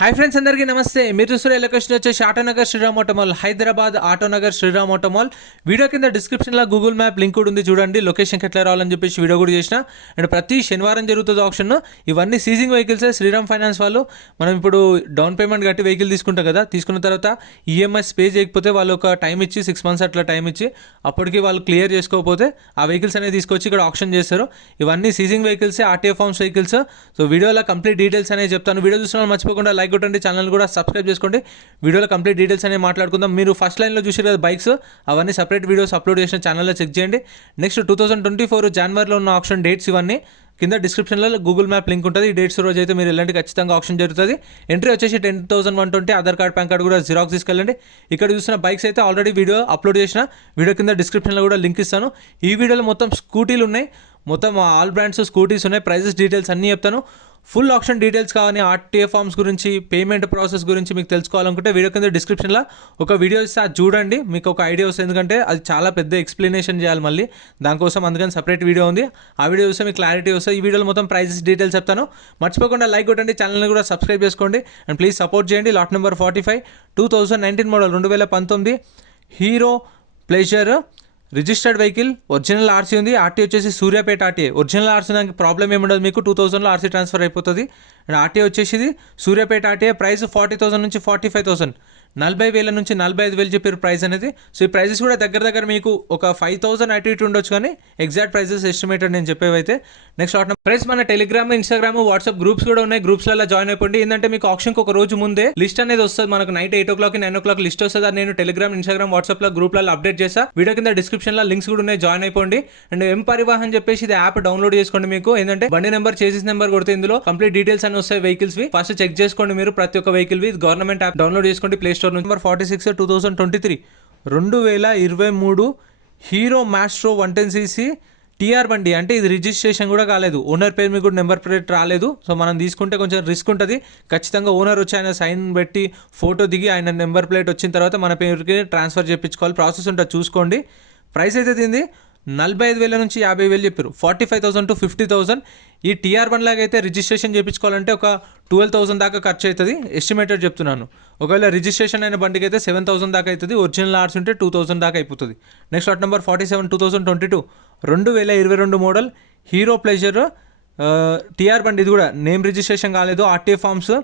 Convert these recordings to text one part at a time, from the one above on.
Hi friends, అందరికీ నమస్తే. మీరు చూస్తున్న లొకేషన్ వచ్చేసి Autonagar Sriram auto mall, Hyderabad Autonagar Sriram auto mall. Video కింద డిస్క్రిప్షన్లో గూగుల్ మ్యాప్ లింక్ కూడా ఉంది, చూడండి. లొకేషన్కి ఎట్లా రావాలని చెప్పేసి వీడియో కూడా చేసిన. అండ్ ప్రతి శనివారం జరుగుతుంది ఆప్షన్. ఇవన్నీ సీజింగ్ వెహికల్సే. శ్రీరామ్ ఫైనాన్స్ వాళ్ళు మనం ఇప్పుడు డౌన్ పేమెంట్ కట్టి వెహికల్ తీసుకుంటాం కదా, తీసుకున్న తర్వాత ఈఎంఐస్ పే చేయకపోతే వాళ్ళు ఒక టైం ఇచ్చి 6 months అట్లా టైం ఇచ్చి అప్పటికి వాళ్ళు క్లియర్ చేసుకోకపోతే ఆ వెహికల్స్ అనేది తీసుకొచ్చి ఇక్కడ ఆప్షన్ చేస్తారు. ఇవన్నీ సీజింగ్ వెహికల్సే, ఆర్టీఏ ఫార్మ్స్ వెహికల్స్. సో వీడియోలో కంప్లీట్ డీటెయిల్స్ అనేది చెప్తాను. వీడియో చూసిన మర్చిపోకుండా లైక్ కొట్టండి, ఛానల్ కూడా సబ్స్క్రైబ్ చేసుకోండి. వీడియోలో కంప్లీట్ డీటెయిల్స్ అనేవి మాట్లాడుకుందాం. మీరు ఫస్ట్ లైన్లో చూసారు కదా బైక్స్, అవన్నీ సపరేట్ వీడియోస్ అప్లోడ్ చేసిన ఛానల్లో చెక్ చేయండి. నెక్స్ట్ 2024 జనవరిలో ఉన్న ఆప్షన్ డేట్స్ ఇవన్నీ కింద డిస్క్రిప్షన్లో గూగుల్ మ్యాప్ లింక్ ఉంటుంది. ఈ డేట్స్ రోజు అయితే మీరు ఎలాంటి ఖచ్చితంగా ఆప్షన్ జరుగుతుంది. ఎంట్రీ వచ్చేసి 10,120. ఆధార్ కార్డ్, పాన్ కార్డ్ కూడా జిరాక్స్ తీసుకెళ్ళండి. ఇక్కడ చూసిన బైక్స్ అయితే ఆల్రెడీ వీడియో అప్లోడ్ చేసిన, వీడియో కింద డిస్క్రిప్షన్లో కూడా లింక్ ఇస్తాను. ఈ వీడియోలో మొత్తం స్కూటీలు ఉన్నాయి, మొత్తం ఆల్ బ్రాండ్స్ స్కూటీస్ ఉన్నాయి. ప్రైజెస్ డీటెయిల్స్ అన్నీ చెప్తాను. ఫుల్ ఆప్షన్ డీటెయిల్స్ కావాలి, ఆర్టీఏ ఫార్మ్స్ గురించి, పేమెంట్ ప్రాసెస్ గురించి మీకు తెలుసుకోవాలనుకుంటే వీడియో కింద డిస్క్రిప్షన్లో ఒక వీడియో ఇస్తే అది చూడండి, మీకు ఒక ఐడియా వస్తుంది. ఎందుకంటే అది చాలా పెద్ద ఎక్స్ప్లెనేషన్ చేయాలి మళ్ళీ దానికోసం, అందుకని సపరేట్ వీడియో ఉంది. ఆ వీడియో చూస్తే మీకు క్లారిటీ వస్తుంది. ఈ వీడియోలో మొత్తం ప్రైజెస్ డీటెయిల్స్ చెప్తాను. మర్చిపోకుండా లైక్ కొట్టండి, ఛానల్ని కూడా సబ్స్క్రైబ్ చేసుకోండి అండ్ ప్లీజ్ సపోర్ట్ చేయండి. Lot number 45 2019 model 2019 hero pleasure registered vehicle, original RC ఉంది. ఆర్టీ వచ్చేసి సూర్యాపేట ఆర్టీఏ. ఒరిజినల్ ఆర్సీ దానికి ప్రాబ్లం ఏముండదు, మీకు 2000లో ఆర్సీ ట్రాన్స్ఫర్ అయిపోతుంది. అండ్ ఆర్టీఏ వచ్చేసి సూర్యాపేట ఆర్టీఏ. ప్రైస్ 40,000 నుంచి 45,000, 40,000 నుంచి 45,000 చెప్పారు ప్రైస్ అనేది. సో ఈ ప్రైజెస్ కూడా దగ్గర మీకు ఒక 5,000 అటు ఇటు ఉండొచ్చు, కానీ ఎగ్జాక్ట్ ప్రైజెస్ ఎస్టిమేటెడ్ నేను చెప్పేవైతే. నెక్స్ట్ ఆప్షన్ ప్రైస్ మన టెలిగ్రామ్, ఇన్స్టాగ్రామ్, వాట్సాప్ గ్రూప్స్ కూడా ఉన్నాయి. గ్రూప్స్లలో జాయిన్ అయిపోండి. ఏంటంటే మీకు ఆప్షన్కి ఒక రోజు ముందే లిస్ట్ అనేది వస్తుంది. మనకు నైట్ 8 o'clock 9 o'clock లిస్ట్ వస్తుంది. అది నేను టెలిగ్రామ్, ఇన్స్టాగ్రామ్, వాట్సాప్లో గ్రూప్లలో అప్డేట్ చేస్తా. వీడియో కింద డిస్క్రిప్షన్లో లింక్స్ కూడా ఉన్నాయి, జాయిన్ అయిపోండి. అండ్ ఎం పరివాహన్ చెప్పేసి ఇది యాప్ డౌన్లోడ్ చేసుకోండి. మీకు ఏంటంటే బండి నెంబర్, చేసిస్ నెంబర్ కొడితే ఇందులో కంప్లీట్ డీటెయిల్స్ అని వస్తాయి వెహికల్స్. ఫస్ట్ చెక్ చేసుకోండి మీరు ప్రతి ఒక్క వెహికల్. గవర్నమెంట్ యాప్ డౌన్లోడ్ చేసుకోండి ప్లే స్టోర్ నుంచి. Number 46 2023 2023 Hero Maestro 110cc TR బండి. అంటే ఇది రిజిస్ట్రేషన్ కూడా కాలేదు, ఓనర్ పేరు మీకు కూడా నెంబర్ ప్లేట్ రాలేదు. సో మనం తీసుకుంటే కొంచెం రిస్క్ ఉంటుంది. ఖచ్చితంగా ఓనర్ వచ్చి ఆయన సైన్ పెట్టి ఫోటో దిగి ఆయన నెంబర్ ప్లేట్ వచ్చిన తర్వాత మన పేరుకి ట్రాన్స్ఫర్ చేయించుకోవాలి. ప్రాసెస్ ఉంటుంది, చూసుకోండి. ప్రైస్ అయితే దీనిది 45,000 నుంచి 50,000 చెప్పారు. 45,000 to 50,000. ఈ టీఆర్ బండ్ లాగా అయితే రిజిస్ట్రేషన్ చేయించుకోవాలంటే ఒక 12,000 దాకా ఖర్చు అవుతుంది, ఎస్టిమేటెడ్ చెప్తున్నాను. ఒకవేళ రిజిస్ట్రేషన్ అయిన బండికి అయితే 7,000 దాకా అవుతుంది. ఒరిజినల్ ఆర్స్ ఉంటే 2,000 దాకా అయిపోతుంది. Next lot number 47 2022 2022 model Hero Pleasure TR బండి. ఇది కూడా నేమ్ రిజిస్ట్రేషన్ కాలేదు. RTA forms.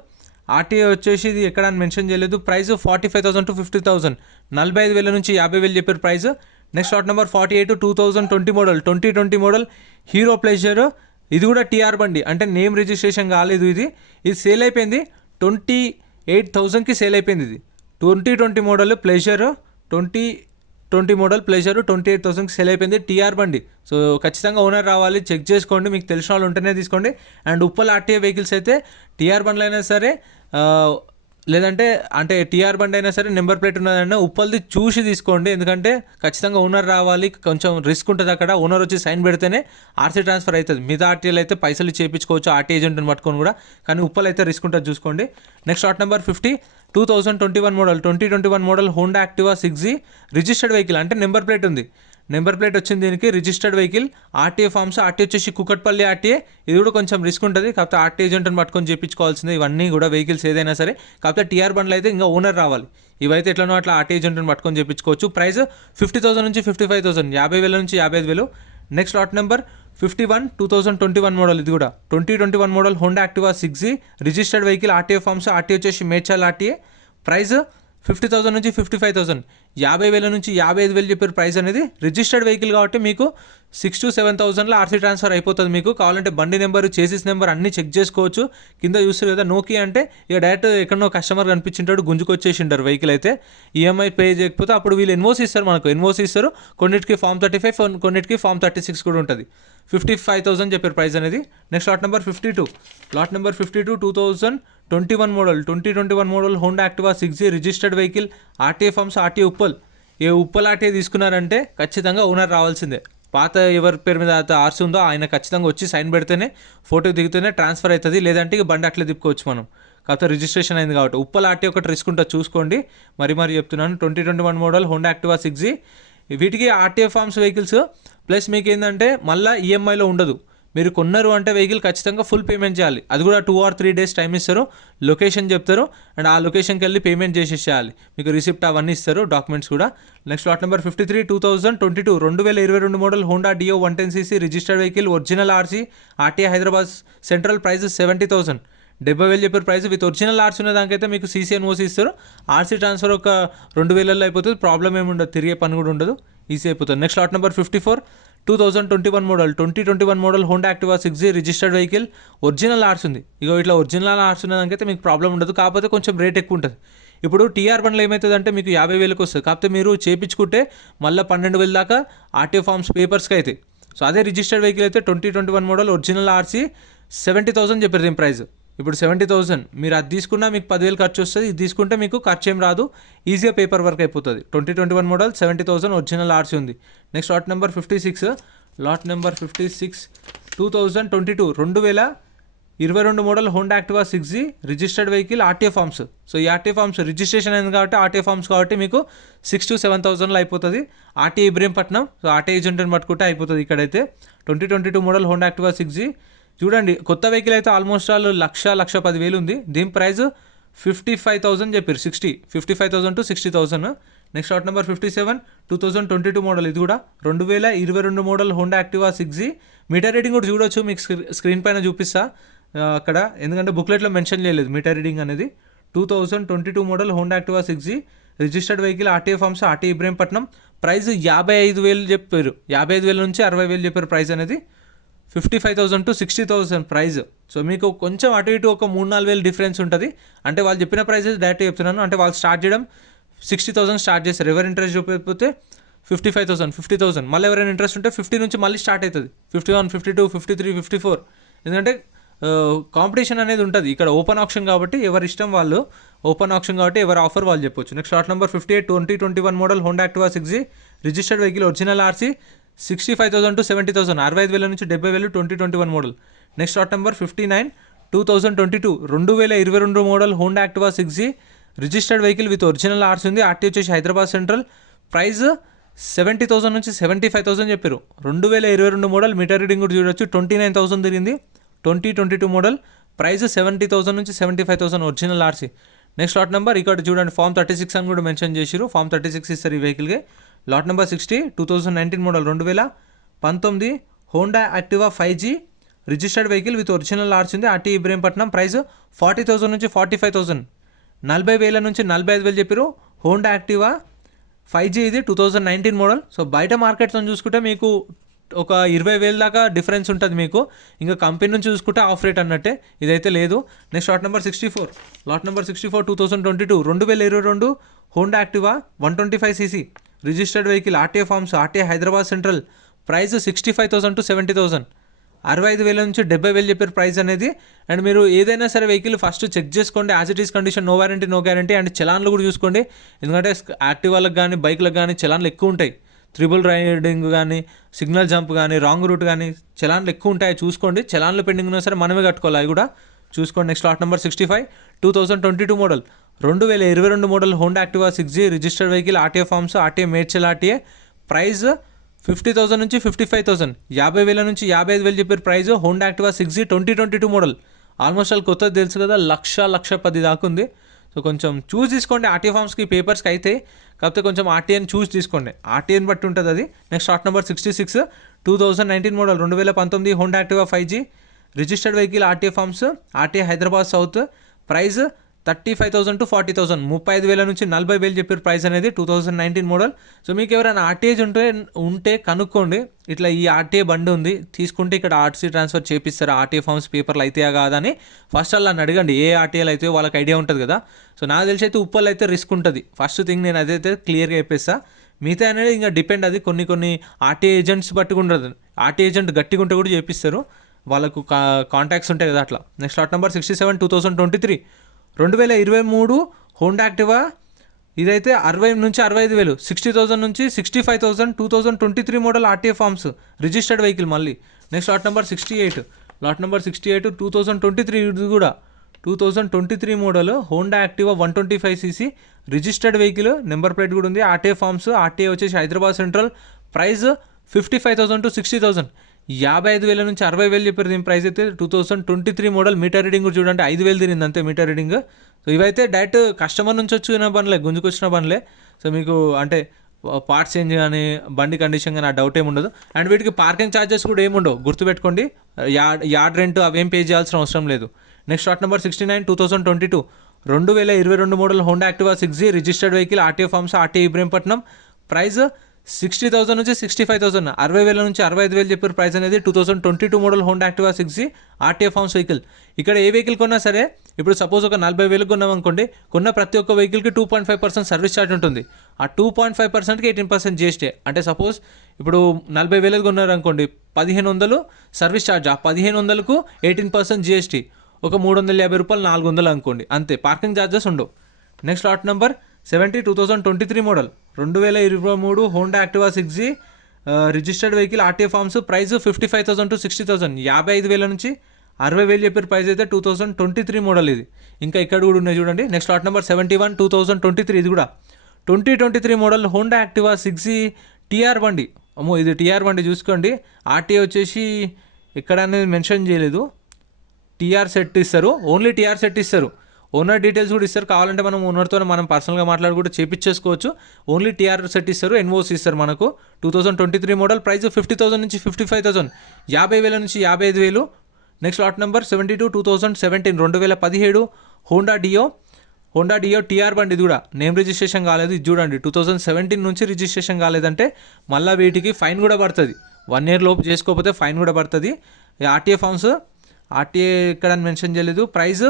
ఆర్టీఏ వచ్చేసి ఇది ఎక్కడ అని మెన్షన్ చేయలేదు. ప్రైస్ 45,000 to 50,000, 45,000 నుంచి 50,000 చెప్పారు price. Next lot number 48 2020 model 2020 model Hero pleasure. ఇది కూడా టీఆర్ బండి, అంటే నేమ్ రిజిస్ట్రేషన్ కాలేదు. ఇది సేల్ అయిపోయింది 28,000కి సేల్ అయిపోయింది. ఇది 2020 మోడల్ ప్లెజర్, 2020 మోడల్ ప్లెజర్ 28,000కి సేల్ అయిపోయింది. టీఆర్ బండి. సో ఖచ్చితంగా ఓనర్ రావాలి, చెక్ చేసుకోండి, మీకు తెలిసిన వాళ్ళు ఉంటేనే తీసుకోండి. అండ్ ఉప్పల్ ఆర్టీఏ వెహికల్స్ అయితే టీఆర్ బండ్లు అయినా సరే, లేదంటే అంటే టీఆర్ బండి అయినా సరే నెంబర్ ప్లేట్ ఉన్నదన్నా ఉప్పల్ది చూసి తీసుకోండి. ఎందుకంటే ఖచ్చితంగా ఓనర్ రావాలి, కొంచెం రిస్క్ ఉంటుంది అక్కడ. ఓనర్ వచ్చి సైన్ పెడితేనే ఆర్సీ ట్రాన్స్ఫర్ అవుతుంది. మిగతా ఆర్టీఏలు అయితే పైసలు చేయించుకోవచ్చు, ఆర్టీ ఏజెంట్ని పట్టుకొని కూడా, కానీ ఉప్పల్ అయితే రిస్క్ ఉంటుంది, చూసుకోండి. Next lot number 50 2021 model 2021 model Honda Activa 6G registered vehicle, అంటే నెంబర్ ప్లేట్ ఉంది. నెంబర్ ప్లేట్ వచ్చింది దీనికి, registered vehicle. RTA forms. RT వచ్చేసి కుకట్పల్లి ఆర్టీఏ. ఇది కూడా కొంచెం రిస్క్ ఉంటుంది, కాకపోతే ఆర్టీ ఏజెంట్ని పట్టుకొని చేయించుకోవాల్సింది. ఇవన్నీ కూడా వెహికల్స్ ఏదైనా సరే. కాకపోతే టీఆర్ బండ్లు అయితే ఇంకా ఓనర్ రావాలి. ఇవైతే ఎట్లనో అట్లా ఆర్టీ ఏజెంట్ని పట్టుకొని చేయించుకోవచ్చు. ప్రైస్ 50,000 నుంచి 55,000, 50,000 నుంచి 55,000. Next lot number 51 2021 model. ఇది కూడా 2021 model Honda Activa 6G registered vehicle. RTA forms. RT వచ్చేసి మేడ్చల్ ఆర్టీఏ. ప్రైస్ 50,000 నుంచి 55,000, 50,000 నుంచి 55,000 చెప్పారు ప్రైస్ అనేది. రిజిస్టర్డ్ వెహికల్ కాబట్టి మీకు 6,000 to 7,000లో ఆర్సీ ట్రాన్స్ఫర్ అయిపోతుంది. మీకు కావాలంటే బండి నెంబర్, చేసిస్ నెంబర్ అన్నీ చెక్ చేసుకోవచ్చు. కింద చూస్తారు కదా నోకియా, అంటే ఇక డైరెక్ట్ ఎక్కడో కస్టమర్ కనిపించింటాడు, గుంజుకొచ్చేసింటారు వెహికల్ అయితే. ఈఎంఐ పే చేయకపోతే అప్పుడు వీళ్ళు ఎన్ఓసి ఇస్తారు, మనకు ఎన్ఓసి ఇస్తారు. కొన్నిటికి ఫామ్ 35, కొన్నిటికి ఫామ్ 36 కూడా ఉంటుంది. 55,000 చెప్పారు ప్రైస్ అనేది. Next lot number 52 2021 model 2021 model Honda Activa 6G registered vehicle. RTA forms. RTA Uppal. ఏ ఉప్పల్ ఆర్టీఏ తీసుకున్నారంటే ఖచ్చితంగా ఓనర్ రావాల్సిందే. పాత ఎవరి పేరు మీద ఆర్సీ ఉందో ఆయన ఖచ్చితంగా వచ్చి సైన్ పెడితేనే, ఫోటో దిగితేనే ట్రాన్స్ఫర్ అవుతుంది. లేదంటే ఇక బండి అట్లే తిప్పుకోవచ్చు మనం, కాకపోతే రిజిస్ట్రేషన్ అయింది కాబట్టి. ఉప్పల్ ఆర్టీ ఒకటి రిస్క్ ఉంటుంది, చూసుకోండి. మరి చెప్తున్నాను. 2021 మోడల్ హోండా యాక్టివా 6G. వీటికి ఆర్టీఏ ఫార్మ్స్ వెహికల్స్. ప్లస్ మీకు ఏంటంటే మళ్ళీ ఈఎంఐలో ఉండదు. మీరు కొన్నారు అంటే వెహికల్ ఖచ్చితంగా ఫుల్ పేమెంట్ చేయాలి. అది కూడా 2 or 3 days టైం ఇస్తారు, లొకేషన్ చెప్తారు అండ్ ఆ లొకేషన్కి వెళ్ళి పేమెంట్ చేసేసేయాలి. మీకు రిసిప్ట్ అవన్నీ ఇస్తారు, డాక్యుమెంట్స్ కూడా. Next lot number 53 2022 2022 model Honda డియో 110cc registered vehicle, original RC, RTA Hyderabad central, price 70,000. 70,000 చెప్పారు ప్రైస్. విత్ ఒరిజినల్ ఆర్సీ ఉన్న దానికైతే మీకు సీసీ అండ్ ఓసీ ఇస్తారు. ఆర్సీ ట్రాన్స్ఫర్ ఒక 2,000 అయిపోతుంది, ప్రాబ్లం ఏమి ఉండదు, తిరిగే పని కూడా ఉండదు, ఈజీ అయిపోతుంది. Next lot number 54 2021 model 2021 model Honda Activa 6G registered vehicle, original RC ఉంది. ఇగో ఇట్లా ఒరిజినల్ ఆర్స్ ఉన్న దానికైతే మీకు ప్రాబ్లం ఉండదు, కాకపోతే కొంచెం రేట్ ఎక్కువ ఉంటుంది. ఇప్పుడు టీఆర్ బండ్లో ఏమవుతుందంటే మీకు 50,000కి వస్తుంది, కాకపోతే మీరు చేయించుకుంటే మళ్ళీ 12,000 దాకా ఆర్టీఓ ఫార్మ్స్ పేపర్స్కి అవుతాయి. సో అదే రిజిస్టర్డ్ వెహికల్ అయితే 2021 మోడల్ ఒరిజినల్ ఆర్సీ 70,000 చెప్పారు దీని ప్రైస్. ఇప్పుడు 70,000 మీరు అది తీసుకున్నా మీకు 10,000 ఖర్చు వస్తుంది, ఇది తీసుకుంటే మీకు ఖర్చు ఏం రాదు, ఈజీగా పేపర్ వర్క్ అయిపోతుంది. 2021 మోడల్ 70,000 ఒరిజినల్ ఆర్సీ ఉంది. Next lot number 56 2022 2022 model Honda Activa 6G registered vehicle, RTA forms. So ఈ ఆర్టీఏ ఫార్మ్స్ రిజిస్ట్రేషన్ అయింది కాబట్టి ఆర్టీఏ ఫార్మ్స్ కాబట్టి మీకు 6,000 to 7,000లో అయిపోతుంది. ఆర్టీఏ ఇబ్రహీంపట్నం, సో ఆర్టీఏ ఏజెంట్ని పట్టుకుంటే అయిపోతుంది ఇక్కడైతే. 2022 మోడల్ హోండా యాక్టివా 6G చూడండి, కొత్త వెహికల్ అయితే ఆల్మోస్ట్ ఆల్ 1,10,000 ఉంది. దీని ప్రైస్ 55,000 చెప్పారు, 55,000 to 60,000. Next lot number 57 2022 model, ఇది కూడా 2022 model Honda Activa 6G. Meter reading కూడా చూడొచ్చు, మీకు స్క్రీన్ పైన చూపిస్తా అక్కడ, ఎందుకంటే బుక్లెట్లో మెన్షన్ చేయలేదు మీటర్ రీడింగ్ అనేది. 2022 model Honda Activa 6G registered vehicle, RTA forms, RTA Ibrahimpatnam, price 55,000 చెప్పారు, 55,000 నుంచి 60,000 చెప్పారు ప్రైస్ అనేది. 55,000 to 60,000 ప్రైస్. సో మీకు కొంచెం అటు ఇటు ఒక 3-4,000 డిఫరెన్స్ ఉంటుంది. అంటే వాళ్ళు చెప్పిన ప్రైజెస్ డైరెక్ట్ చెప్తున్నాను, అంటే వాళ్ళు స్టార్ట్ చేయడం 60,000 స్టార్ట్ చేస్తారు. ఎవరు ఇంట్రెస్ట్ చూపకపోతే 55,000 50,000, మళ్ళీ ఎవరైనా ఇంట్రెస్ట్ ఉంటే 50 నుంచి మళ్ళీ స్టార్ట్ అవుతుంది. 51 52 53 54, ఎందుకంటే కాంపిటీషన్ అనేది ఉంటుంది ఇక్కడ. ఓపెన్ ఆప్షన్ కాబట్టి ఎవరి ఇష్టం వాళ్ళు, ఓపెన్ ఆప్షన్ కాబట్టి ఎవరి ఆఫర్ వాళ్ళు చెప్పొచ్చు. Next lot number 58 2021 model Honda Activa 6G registered vehicle, original RC, 65,000 to 70,000, 65,000 నుంచి 70,000 2021 model. Next lot number 59 2022 2022 model Honda Activa 6G registered vehicle with original RC ఉంది. ఆర్టీ వచ్చేసి హైదరాబాద్ సెంట్రల్, ప్రైస్ 70,000 నుంచి 75,000 చెప్పారు. 2022 model, metre reading కూడా చూడొచ్చు, 29,000 తిరిగింది. 2022 model, price 70,000 నుంచి 75,000 original RC. Next lot number ఇక్కడ చూడండి, ఫామ్ 36 అని కూడా మెన్షన్ చేసిరు, ఫామ్ 36 ఇస్తారు ఈ వెహికల్కి. Lot number 60 2019 model 2019 Honda Activa 5G registered vehicle with original RC ఉంది. ఆర్టీ ఇబ్రహీంపట్నం, ప్రైస్ 40,000 నుంచి 45,000, 40,000 నుంచి 45,000 చెప్పారు. హోండా యాక్టివా 5G ఇది 2019 మోడల్. సో బయట మార్కెట్తో చూసుకుంటే మీకు ఒక 20,000 దాకా డిఫరెన్స్ ఉంటుంది మీకు, ఇంకా కంపెనీ నుంచి చూసుకుంటే ఆఫ్ రేట్ అన్నట్టే, ఇదైతే లేదు. Next lot number 64 2022 2022 Honda Activa 125cc registered vehicle, RTA forms, RTA Hyderabad central, price 65,000 to 70,000, 65,000 నుంచి 70,000 చెప్పారు ప్రైస్ అనేది. అండ్ మీరు ఏదైనా సరే వెహికల్ ఫస్ట్ చెక్ చేసుకోండి, as it is condition, no warranty no guarantee. And చలాన్లు కూడా చూసుకోండి, ఎందుకంటే యాక్టివాలకు కానీ బైక్లకు కానీ చలాన్లు ఎక్కువ ఉంటాయి. త్రిబుల్ రైడింగ్ కానీ, సిగ్నల్ జంప్ కానీ, రాంగ్ రూట్ కానీ చలాన్లు ఎక్కువ ఉంటాయి, చూసుకోండి. చలాన్లు పెండింగ్ ఉన్నా సరే మనమే కట్టుకోవాలి, అవి కూడా చూసుకోండి. Next lot number 65 2022 model 2022 model Honda Activa 6G registered vehicle, RTA forms, RTA Medchal RTA, price 50,000 నుంచి 55,000, 50,000 నుంచి 55,000 చెప్పారు price. Honda Activa 6G 2022 model, almost వాళ్ళు కొత్తది తెలుసు కదా, 1,10,000 దాకా ఉంది. సో కొంచెం చూస్ తీసుకోండి, ఆర్టీఏ ఫార్మ్స్కి పేపర్స్కి అయితే, కాకపోతే కొంచెం ఆర్టీఏని చూస్ తీసుకోండి, ఆర్టీఏని బట్టి ఉంటుంది అది. Next lot number 66 2019 model 2019 Honda Activa 5G registered vehicle, RTA forms, RTA Hyderabad south, price 35,000 to 40,000, 35,000 నుంచి 40,000 చెప్పారు ప్రైస్ అనేది. 2019 మోడల్. సో మీకు ఎవరైనా ఆర్టీఏ ఉంటే కనుక్కోండి, ఇట్లా ఈ ఆర్టీఏ బండి ఉంది తీసుకుంటే ఇక్కడ ఆర్సీ ట్రాన్స్ఫర్ చేపిస్తారు, ఆర్టీఏ ఫార్మ్స్ పేపర్లు అవుతాయా కాదని ఫస్ట్ వాళ్ళని అడగండి, ఏ ఆర్టీఏలు అయితే వాళ్ళకి ఐడియా ఉంటుంది కదా. సో నాకు తెలిసి అయితే ఉప్పల్ అయితే రిస్క్ ఉంటుంది, ఫస్ట్ థింగ్ నేను అదైతే క్లియర్గా చెప్పేస్తా. మిగతా అనేది ఇంకా డిపెండ్, అది కొన్ని ఆర్టీఏ ఏజెంట్స్ బట్టి ఉండదు, ఆర్టీఏ ఏజెంట్ గట్టిగా ఉంటే కూడా చేపిస్తారు, వాళ్ళకు కాంటాక్ట్స్ ఉంటాయి కదా అట్లా. Next lot number 67 2023 2023 Honda Activa, ఇదైతే 60 నుంచి 65,000, 60,000 నుంచి 65,000, 2023 model RTA forms registered vehicle మళ్ళీ. నెక్స్ట్ లాట్ నెంబర్ 68 2023 ఇది కూడా 2023 model Honda Activa 125cc registered vehicle, number plate కూడా ఉంది, ఆర్టీఏ ఫార్మ్స్, ఆర్టీఏ వచ్చేసి హైదరాబాద్ సెంట్రల్, ప్రైస్ 55,000 to 60,000, 55,000 నుంచి 60,000 చెప్పారు. దీని ప్రైస్ అయితే 2023 మోడల్. మీటర్ రీడింగ్ కూడా చూడండి 5,000 తిరిగింది అంతే మీటర్ రీడింగ్. సో ఇవైతే డైరెక్ట్ కస్టమర్ నుంచి వచ్చిన బండ్లే, గుంజుకొచ్చిన బండ్లే. సో మీకు అంటే పార్ట్స్ చేంజ్ కానీ బండి కండిషన్ కానీ ఆ డౌట్ ఏమి ఉండదు. అండ్ వీటికి పార్కింగ్ ఛార్జెస్ కూడా ఏముండవు, గుర్తుపెట్టుకోండి. యార్డ్ రెంట్ అవేం పే చేయాల్సిన అవసరం లేదు. Next lot number 69 2022 2022 model Honda Activa 6G registered vehicle, RTO forms, RTO Ibrahimpatnam. Price 60,000 నుంచి 65,000, 60,000 నుంచి 65,000 చెప్పారు ప్రైస్ అనేది. 2022 model Honda Activa 6G RTO forms vehicle. ఇక్కడ ఏ వెహికల్ కొన్నా సరే, ఇప్పుడు సపోజ్ ఒక 40,000 కొన్నాం అనుకోండి, కొన్న ప్రతి ఒక్క వెహికల్కి 2.5% సర్వీస్ ఛార్జ్ ఉంటుంది. ఆ 2.5%కి 18% జీఎస్టీ. అంటే సపోజ్ ఇప్పుడు 40,000 కొన్నారు అనుకోండి, 1,500 సర్వీస్ ఛార్జ్, ఆ 1,500కు 18% జీఎస్టీ. ఒక 350 రూపాయలు 400 అనుకోండి, అంతే. పార్కింగ్ ఛార్జెస్ ఉండవు. Next lot number 70 2023 model 2023 Honda Activa 6G registered vehicle, RTO forms. Price 55,000 to 60,000, 55,000 నుంచి 60,000 చెప్పారు ప్రైస్ అయితే. 2023 మోడల్ ఇది. ఇంకా ఇక్కడ కూడా ఉన్నాయి చూడండి. నెక్స్ట్ లాట్ నెంబర్ 71 2023, ఇది కూడా 2023 model Honda Activa 6G TR బండి. అమ్మో, ఇది టీఆర్ బండి చూసుకోండి. ఆర్టీఓ వచ్చేసి ఎక్కడ అనేది మెన్షన్ చేయలేదు. టీఆర్ సెట్ ఇస్తారు, ఓన్లీ టీఆర్ సెట్ ఇస్తారు. ఓనర్ డీటెయిల్స్ కూడా ఇస్తారు, కావాలంటే మనం ఓనర్తో మనం పర్సనల్గా మాట్లాడి కూడా చేపించేసుకోవచ్చు. ఓన్లీ టీఆర్ సెట్ ఇస్తారు, ఎన్ఓసి ఇస్తారు మనకు. 2023 మోడల్. ప్రైస్ 50,000 నుంచి 55,000, 50,000 నుంచి 55,000. Next lot number 72 2017 2017 Honda Dio TR బండి. ఇది కూడా నేమ్ రిజిస్ట్రేషన్ కాలేదు. ఇది చూడండి 2017 నుంచి రిజిస్ట్రేషన్ కాలేదంటే మళ్ళీ వీటికి ఫైన్ కూడా పడుతుంది. 1 year లోపు చేసుకోకపోతే ఫైన్ కూడా పడుతుంది. ఆర్టీఏ ఫార్మ్స్, ఆర్టీఏ ఇక్కడ మెన్షన్ చేయలేదు. ప్రైస్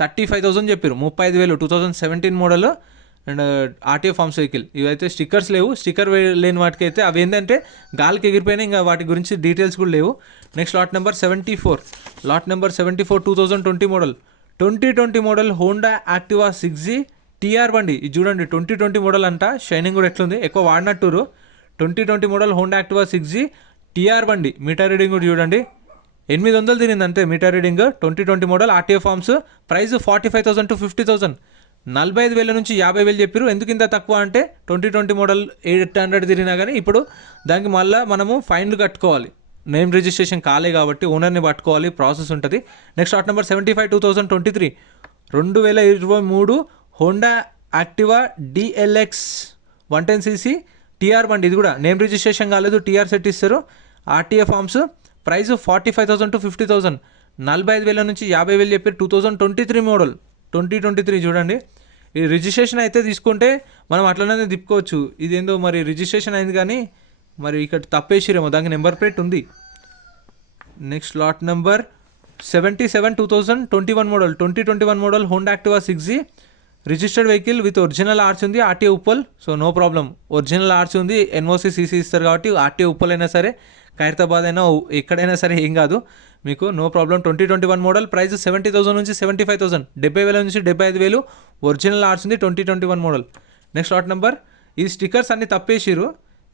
35,000 చెప్పారు, 35,000. 2017 model and RTO forms vehicle. ఇవైతే స్టిక్కర్స్ లేవు. స్టిక్కర్ లేని వాటికి అయితే అవి ఏంటంటే గాలికి ఎగిరిపోయినా, ఇంకా వాటి గురించి డీటెయిల్స్ కూడా లేవు. Next lot number 74 2020 model 2020 model Honda Activa 6G TR బండి. ఇది చూడండి 2020 మోడల్ అంట. షైనింగ్ కూడా ఎట్లుంది, ఎక్కువ వాడినట్టురు. 2020 model Honda Activa 6G TR బండి. మీటర్ రీడింగ్ కూడా చూడండి 800 తిరిగింది అంతే meter reading. 2020 model RTO forms. Price 45,000 to 50,000, 45,000 నుంచి 50,000 చెప్పారు. ఎందుకు ఇంత తక్కువ అంటే 2020 మోడల్ 800 తిరిగినా కానీ ఇప్పుడు దానికి మళ్ళీ మనము ఫైన్లు కట్టుకోవాలి. నేమ్ రిజిస్ట్రేషన్ కాలే కాబట్టి ఓనర్ని పట్టుకోవాలి, ప్రాసెస్ ఉంటుంది. Next lot number 75 2023 2023 Honda Activa DLX 110cc TR బండి. ఇది కూడా నేమ్ రిజిస్ట్రేషన్ కాలేదు, టీఆర్ సెట్ ఇస్తారు. RTA forms. ప్రైస్ 45,000 to 50,000, 45,000 నుంచి 50,000 చెప్పారు. 2023 మోడల్ 2023 చూడండి. ఈ రిజిస్ట్రేషన్ అయితే తీసుకుంటే మనం అట్లనే తిప్పుకోవచ్చు. ఇదేందో మరి రిజిస్ట్రేషన్ అయింది కానీ మరి ఇక్కడ తప్పేసిరేమో, దానికి నెంబర్ ప్లేట్ ఉంది. Next lot number 77 2021 model 2021 model Honda Activa 6G registered vehicle with original RC ఉంది, RTO Uppal. So no problem, original RC ఉంది, ఎన్ఓసి సీసీ ఇస్తారు కాబట్టి ఆర్టీఓ ఉప్పల్ అయినా సరే, ఖైరతాబాద్ అయినా, ఎక్కడైనా సరే ఏం కాదు మీకు, నో ప్రాబ్లం. 2021 మోడల్. ప్రైస్ 70,000 నుంచి 75,000, 70,000 నుంచి 75,000. ఒరిజినల్ ఆర్ట్స్ ఉంది 2021 మోడల్. Next lot number. ఈ స్టిక్కర్స్ అన్ని తప్పేసిరు.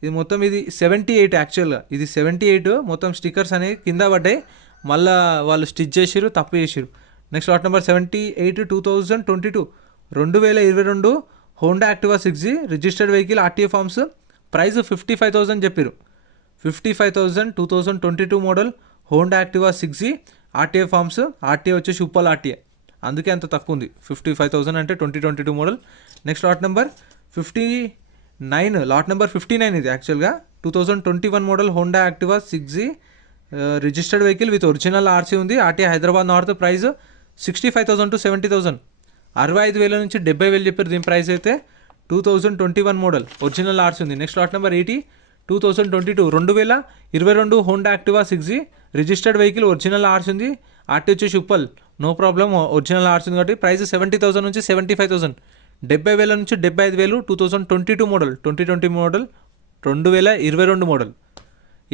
ఇది మొత్తం ఇది 78 యాక్చువల్గా, ఇది 78 మొత్తం స్టిక్కర్స్ అనేవి కింద పడ్డాయి, మళ్ళీ వాళ్ళు స్టిచ్ చేసిరు, తప్పు చేసిరు. Next lot number 78 2022 2022 Honda Activa 6G registered vehicle, RTA forms. Price 55,000 చెప్పారు. 55,000 2022 model Honda Activa 6G RTA forms. RTA వచ్చేసి ఉప్పల్ ఆర్టీఏ, అందుకే అంత తక్కువ ఉంది. 55,000 అంటే 2022 model. Next lot number 59 lot number 59 ఇది యాక్చువల్గా 2021 model Honda Activa 6G registered vehicle with original RC ఉంది, RTA Hyderabad north. Price 65,000 to 70,000, 65,000 నుంచి 70,000 చెప్పారు. దీని ప్రైస్ అయితే 2021 మోడల్ ఒరిజినల్ ఆర్సీ ఉంది. Next lot number 80 2022 2022 Honda Activa 6G registered vehicle, original RC ఉంది, RT వచ్చేసి Uppal. No problem, original RC ఉంది కాబట్టి. ప్రైస్ 70,000 నుంచి 75,000, 70,000 నుంచి 75,000. 2022 మోడల్ 2020 మోడల్ 2022 మోడల్.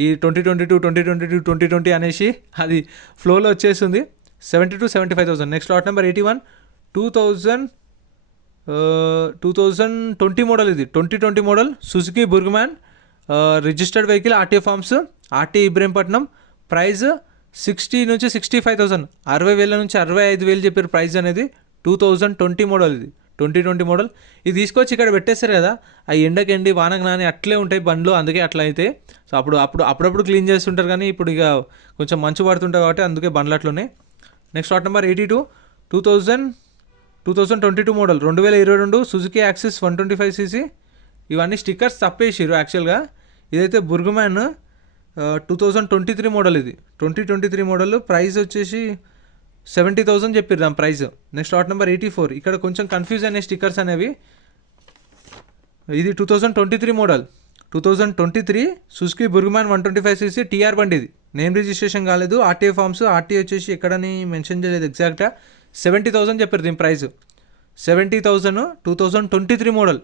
ఈ 2020 అనేసి అది ఫ్లోలో వచ్చేస్తుంది. 70 to 75,000. Next lot number 81 2020 model. ఇది 2020 model Suzuki Burgman registered vehicle, RTA forms, RTA Ibrahimpatnam. Price 60 నుంచి 65,000, 60,000 నుంచి 65,000 చెప్పారు ప్రైస్ అనేది. 2020 మోడల్ ఇది 2020 మోడల్. ఇది తీసుకొచ్చి ఇక్కడ పెట్టేస్తారు కదా, ఆ ఎండకి ఎండి వానకు నాని అట్లే ఉంటాయి బండ్లు, అందుకే అట్లా అయితే. సో అప్పుడప్పుడు క్లీన్ చేస్తుంటారు, కానీ ఇప్పుడు ఇక కొంచెం మంచు పడుతుంటుంది కాబట్టి అందుకే బండ్లు అట్లున్నాయి. Next lot number 82 2022 model 2022 Suzuki Access 125cc. ఇవన్నీ స్టిక్కర్స్ తప్పేసిరు యాక్చువల్గా. ఇదైతే బుర్గుమ్యాన్ 2023 మోడల్. ఇది 2023 మోడల్. ప్రైస్ వచ్చేసి 70,000 చెప్పారు దాని ప్రైస్. Next lot number 84. ఇక్కడ కొంచెం కన్ఫ్యూజ్ అయిన స్టిక్కర్స్ అనేవి. ఇది 2023 మోడల్ 2023 సుజుకి బుర్గుమ్యాన్ 125cc టీఆర్ బండి. ఇది నేమ్ రిజిస్ట్రేషన్ కాలేదు, ఆర్టీఏ ఫార్మ్స్. ఆర్టీఏ వచ్చేసి ఎక్కడని మెన్షన్ చేయలేదు ఎగ్జాక్ట్గా. 70,000 చెప్పారు దీని ప్రైస్. 70,000 2023 మోడల్.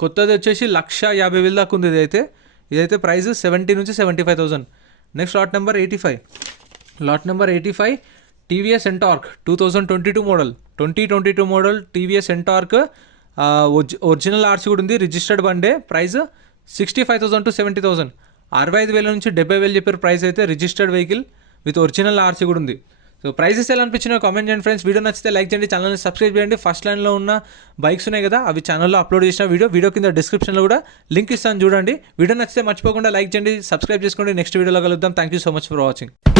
కొత్తది వచ్చేసి 150,000 దాకా ఉంది. ఇదైతే ప్రైస్ 70 నుంచి 75,000. Next lot number 85. Lot number 85 TVS NTorq 2022 model TVS NTorq. Original RC కూడా ఉంది, రిజిస్టర్డ్ బండే. Price 65,000 to 70,000. 65,000 నుంచి 70,000 చెప్పారు ప్రైస్ అయితే. Registered vehicle with original RC కూడా ఉంది. సో ప్రైజెస్ ఎలా అనిపించినా కామెంట్ చేయండి ఫ్రెండ్స్. వీడియో నచ్చితే లైక్ చేయండి, ఛానల్ని సబ్స్క్రైబ్ చేయండి. ఫస్ట్ లైన్లో ఉన్న బైక్స్ ఉన్నాయి కదా, అవి ఛానల్లో అప్లోడ్ చేసిన వీడియో కింద డిస్క్రిప్షన్లో కూడా లింక్ ఇస్తాను చూడండి. వీడియో నచ్చితే మర్చిపోకుండా లైక్ చేయండి, సబ్స్క్రైబ్ చేసుకోండి. నెక్స్ట్ వీడియోలో కలుద్దాం. Thank you so much for watching.